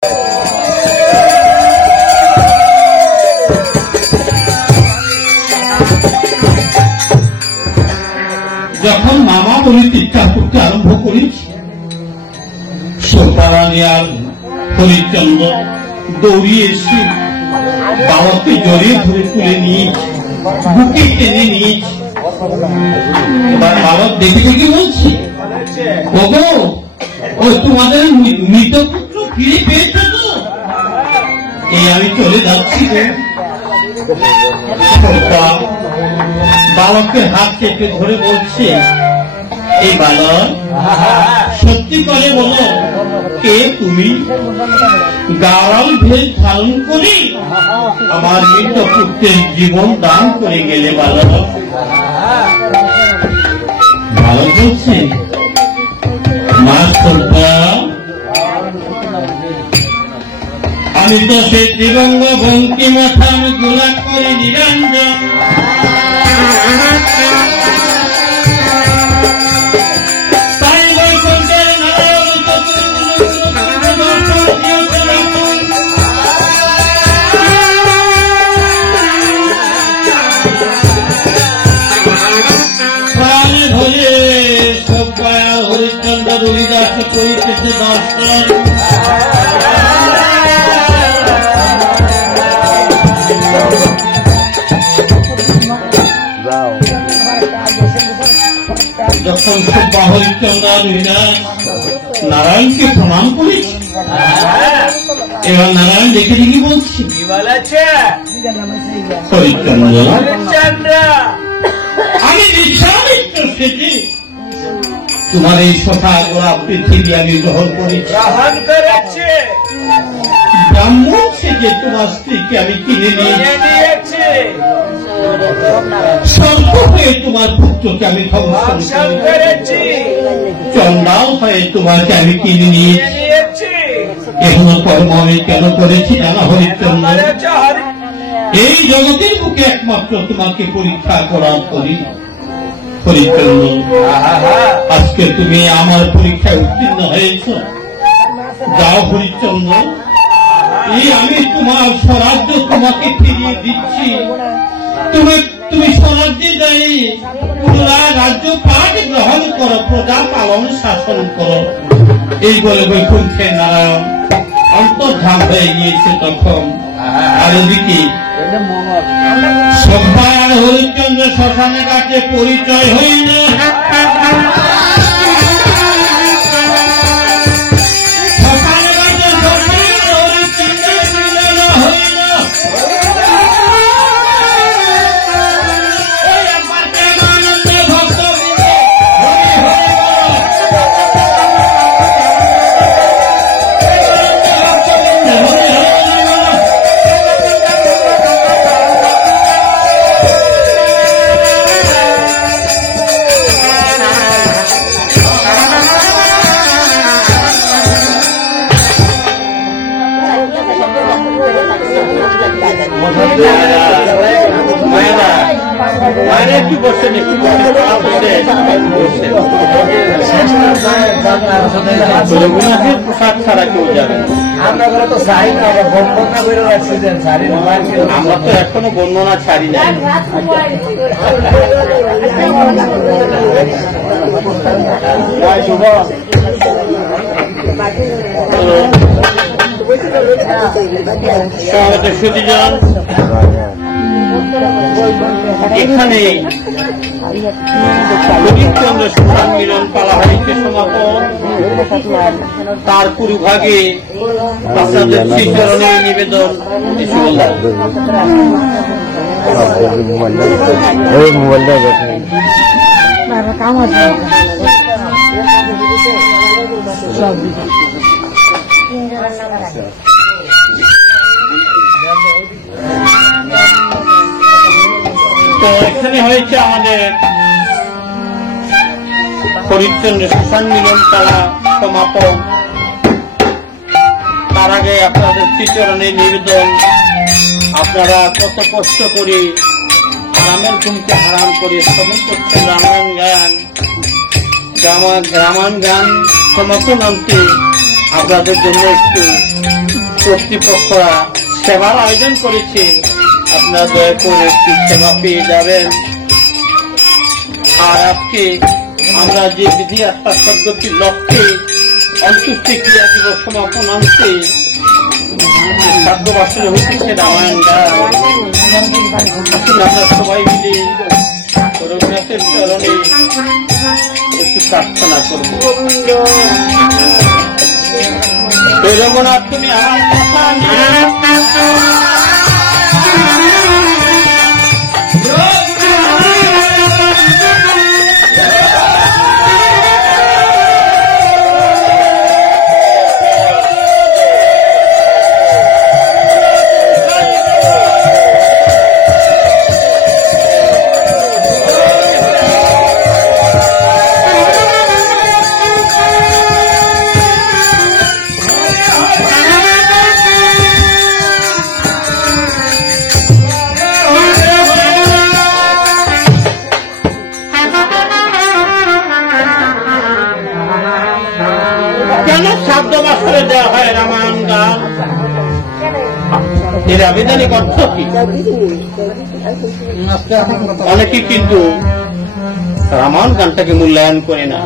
যখন মামা বলে চিৎকার করতে আরম্ভ করেছি, সোপারানি আর হরিচন্দ্র দৌড়িয়ে এসে বাবাকে জড়িয়ে ধরে তুলে নিয়েছি, বুকে টেনে নিয়েছি। এবার বাবা দেখে দেখে বলছি, ওগো ও তোমাদের মৃত পুত্র ফিরে পেয়েছ তো? এই আমি চলে যাচ্ছি রে। বালকের হাত চেপে ধরে বলছে, এই বালক সত্যি করে বলো, কে তুমি? গাওয়াল ভেদ ধারণ করি আমার মৃত পুত্রের জীবন দান করে গেলে বালক। বালক বলছে, মা শ্রদ্ধা, আমি তো সে দিবঙ্গ বঙ্কিমঠা আমি গোলাপ করে নিরঞ্জন। হরিচন্দ্র রবিদাস করিতেছে দর্শন। যখন সব্বা হরিচন্দ্র রবিদাস নারায়ণকে প্রণাম করেছে, এবার নারায়ণ দেখে দেখি বলছে, হরিচন্দ্র আমি বিশ্বামিত্র সেটি তোমার এই সখা গোলাপ পৃথিবী আমি গ্রহণ করেছি। ব্রাহ্মণ থেকে তোমার স্ত্রীকে আমি কিনে নিয়েছি, সর্প হয়ে তোমার পুত্রকে আমি ধ্বংস করেছি, চন্ডাল হয়ে তোমাকে আমি কিনে নিয়েছি। এখনো কর্ম আমি কেন করেছি জানা হরিচন্দ্র? এই জগতের বুকে একমাত্র তোমাকে পরীক্ষা করার করি। হরিচন্দ্র, আজকে তুমি আমার পরীক্ষায় উত্তীর্ণ হয়েছ। যাও হরিচন্দ্র, এই আমি তোমার স্বরাজ্য তোমাকে ফিরিয়ে দিচ্ছি। তুমি স্বরাজ্যে যাই পুনরায় রাজ্য পাঠ গ্রহণ করো, প্রজা পালন শাসন করো। এই বলে বৈকুণ্ঠে নারায়ণ অন্তর্ধান হয়ে গিয়েছে। তখন আর এদিকে সব্বা আর হরিচন্দ্র শ্মশানে কাছে পরিচয় হইল। রঘুনাথের প্রসাদ ছাড়া কেউ যাবে আমরা তো চাই না, বর্ণনা করে রাখছি, আমরা তো এখনো বর্ণনা ছাড়ি না। সুদীজন, এখানে হরিচন্দ্র শ্মশান মিলন পালাহারিকে সমাপন। তার পুরুভাগে আপনাদের শ্রীচরণের নিবেদন তো এখানে হয়েছে আমাদের হরিচন্দ্র শ্মশান মিলন পালা সমাপন। তার আগে আপনাদের শ্রীচরণের নিবেদন, আপনারা কত কষ্ট করে আরামের ঘুমকে হারাম করে শ্রবণ করছেন রামায়ণ গান। রামায়ণ গান সমাপন অন্তে আপনাদের জন্য একটু কর্তৃপক্ষরা সেবার আয়োজন করেছে, আপনারা দয়া করে একটু সেবা পেয়ে যাবেন। আর আজকে আমরা যে বিধি আত্মা শব্দটির লক্ষ্যে অন্ত্যেষ্টি ক্রিয়া দিবস সমাপন আনতে সাধ্যবাসনে হচ্ছে রামায়ণ গান। আসুন আমরা সবাই মিলে রঘুনাথের চরণে একটু প্রার্থনা করব। রঘুনাথ, তুমি আমার কথা দেওয়া হয় রামায়ণ গান, এর আবেদনিক অর্থ কি? অনেকে কিন্তু রামায়ণ গানটাকে মূল্যায়ন করে না।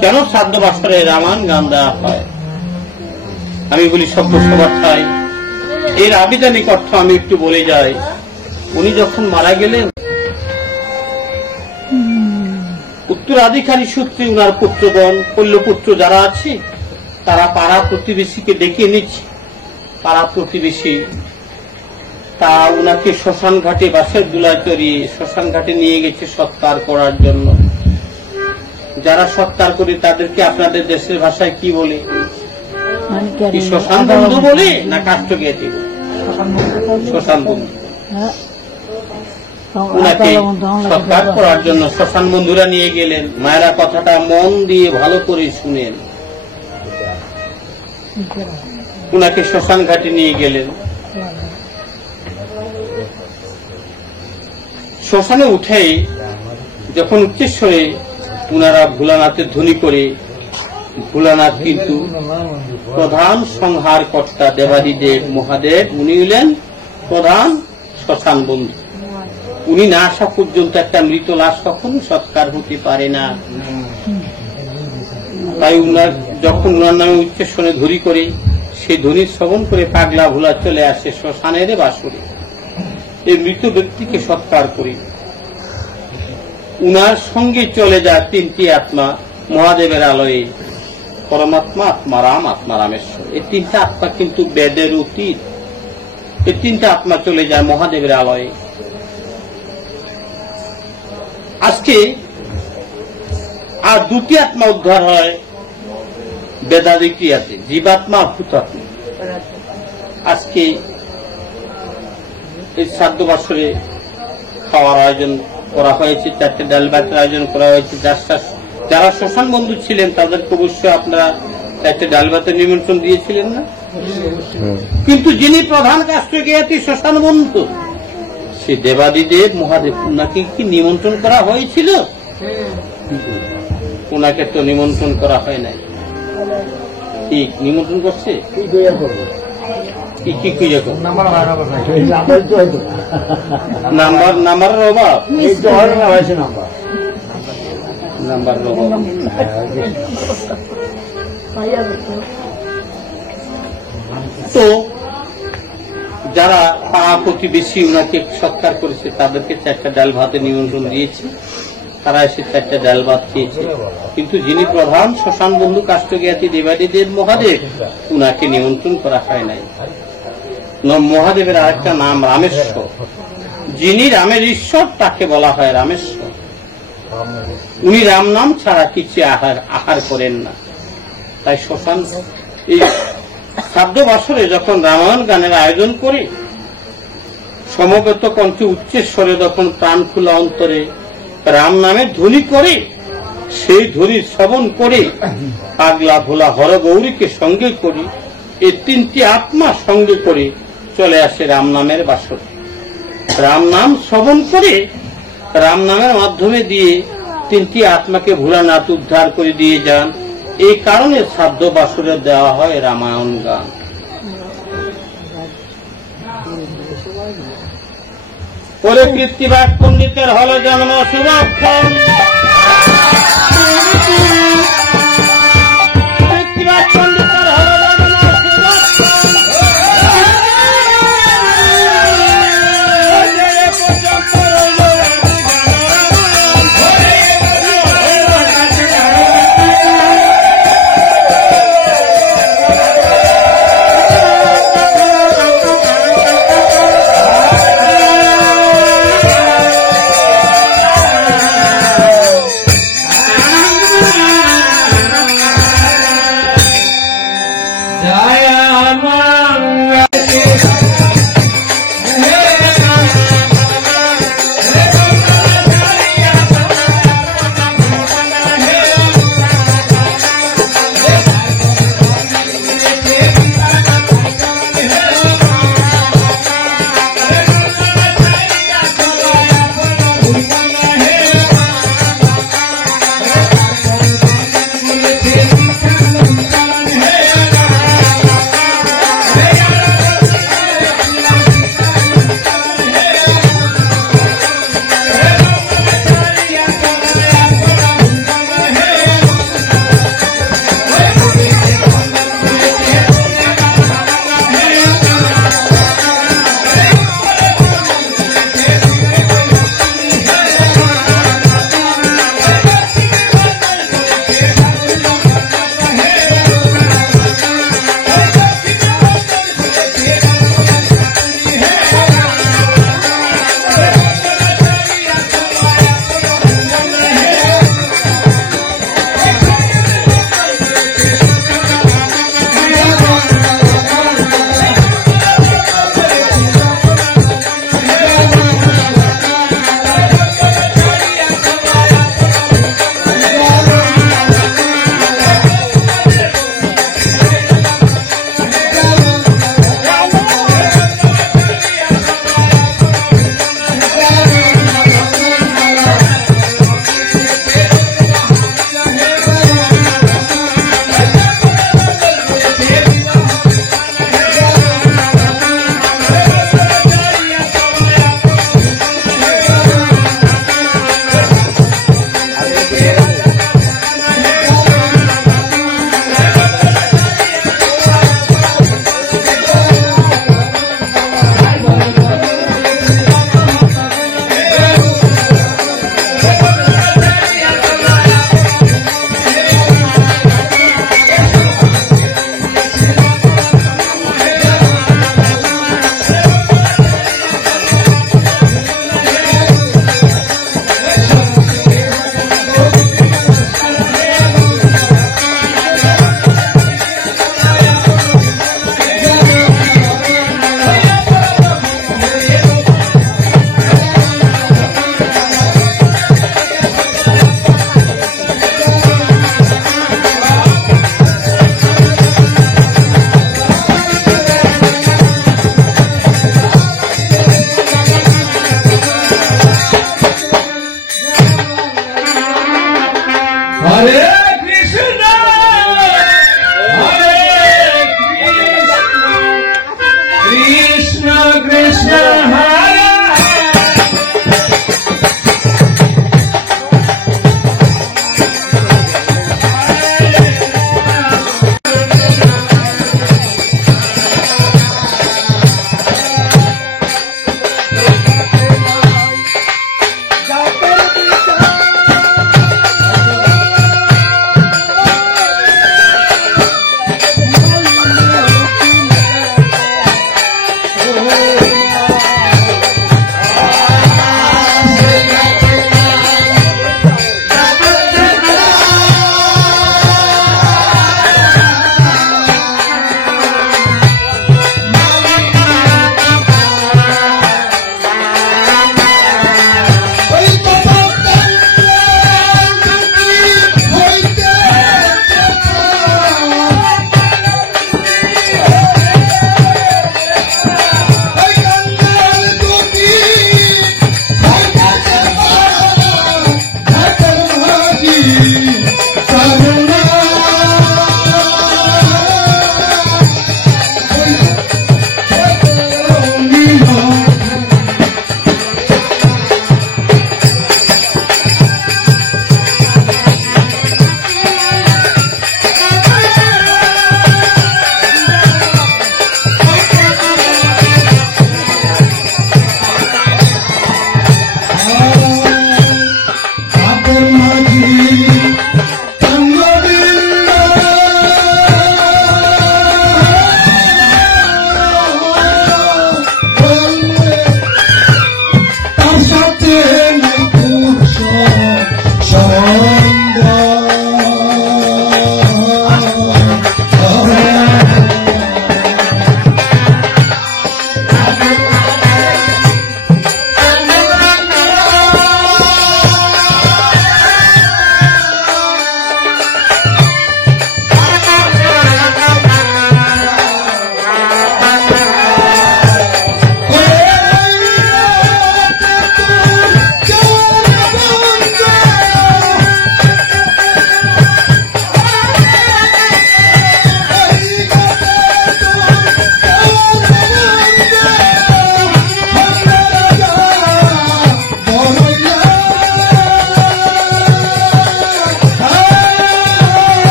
কেন শ্রাদ্ধ বাসরে রামায়ণ গান দেওয়া হয়? আমি বলি সভ্য সভায় এর আবেদনিক অর্থ আমি একটু বলে যাই। উনি যখন মারা গেলেন, উত্তরাধিকারী সূত্রে উনার পুত্রগণ, পল্লপুত্র যারা আছে তারা পাড়া প্রতিবেশীকে ডেকে নিচ্ছে। পাড়া প্রতিবেশী তা উনাকে শ্মশান ঘাটে বাঁশের দুলায় চড়িয়ে শ্মশান ঘাটে নিয়ে গেছে সৎকার করার জন্য। যারা সৎকার করে তাদেরকে আপনাদের দেশের ভাষায় কি বলে? শ্মশান বন্ধু বলে না কাষ্ঠজ্ঞাতি বলে? শ্মশান বন্ধু। উনাকে সৎকার করার জন্য শ্মশান বন্ধুরা নিয়ে গেলেন। মায়েরা কথাটা মন দিয়ে ভালো করে শুনেন। উনাকে শ্মশান ঘাটে নিয়ে গেলেন। শ্মশানে উঠে যখন উচ্চেশ্বরে উনারা ভোলানাথের ধ্বনি করে, ভোলানাথ কিন্তু প্রধান সংহার কর্তা দেবাদিদেব মহাদেব, উনি হলেন প্রধান শ্মশান বন্ধু। উনি না আসা পর্যন্ত একটা মৃত লাশ কখনো সৎকার হতে পারে না। তাই উনার যখন উনার নামে উচ্চেশ্বরে ধ্বনি করে, সেই ধ্বনি শ্রবণ করে পাগলা ভোলা চলে আসে শ্মশানের বাসরে। এই মৃত ব্যক্তিকে সৎকার করে উনার সঙ্গে চলে যায় তিনটি আত্মা মহাদেবের আলয়ে। পরমাত্মা, আত্মা রাম, আত্মা রামেশ্বর। এই তিনটা আত্মা কিন্তু বেদের অতীত। এই তিনটা আত্মা চলে যায় মহাদেবের আলয়ে। আজকে আর দুটি আত্মা উদ্ধার হয় বেদাদি ক্রিয়াতে, জীবাত্মা, ভূতাত্মা। আজকে এই শ্রাদ্ধ বাসরে খাওয়ার আয়োজন করা হয়েছে, 4টে ডাল ভাতের আয়োজন করা হয়েছে। যারা শ্মশান বন্ধু ছিলেন তাদেরকে অবশ্যই আপনারা 4টে ডাল ভাতের নিমন্ত্রণ দিয়েছিলেন না? কিন্তু যিনি প্রধান কাষ্ঠজ্ঞাতি শ্মশান বন্ধু, সে দেবাদিদেব মহাদেব, ওনাকে কি নিমন্ত্রণ করা হয়েছিল? ওনাকে তো নিমন্ত্রণ করা হয় নাই। ঠিক নিমন্ত্রণ করছে নাম্বারের অভাব, নাম্বারের অভাব। তো যারা পাড়া প্রতিবেশী ওনাকে সৎকার করেছে তাদেরকে 4টা ডাল ভাতে নিমন্ত্রণ দিয়েছে। তারা এসে 4টা ডাল ভাত খেয়েছে। কিন্তু যিনি প্রধান শ্মশান বন্ধু কাষ্ঠজ্ঞাতি দেবাদিদেব মহাদেব, উনাকে নিমন্ত্রণ করা হয় নাই। মহাদেবের আরেকটা নাম রামেশ্বর। যিনি রামের ঈশ্বর তাকে বলা হয় রামেশ্বর। উনি রাম নাম ছাড়া কিছু আহার করেন না। তাই শ্মশান এই শ্রাদ্ধ বাসরে যখন রামায়ণ গানের আয়োজন করে, সমবেত কণ্ঠে উচ্চেশ্বরে যখন প্রাণ খোলা অন্তরে রাম নামের ধ্বনি করে, সেই ধ্বনি শ্রবণ করে পাগলা ভোলা হরগৌরীকে সঙ্গে করি, এই তিনটি আত্মা সঙ্গে করে চলে আসে রাম নামের বাসর। রাম নাম শ্রবণ করে, রাম নামের মাধ্যমে দিয়ে তিনটি আত্মাকে ভোলানাথ উদ্ধার করে দিয়ে যান। এই কারণে শ্রাদ্ধ বাসরে দেওয়া হয় রামায়ণ গান। ওরে কৃত্তিবাস পণ্ডিতের হল জন্ম শুভক্ষণ। কৃত্তিবাস পণ্ডিতের হল জন্ম শুভক্ষণ।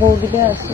বৌদিকে আছে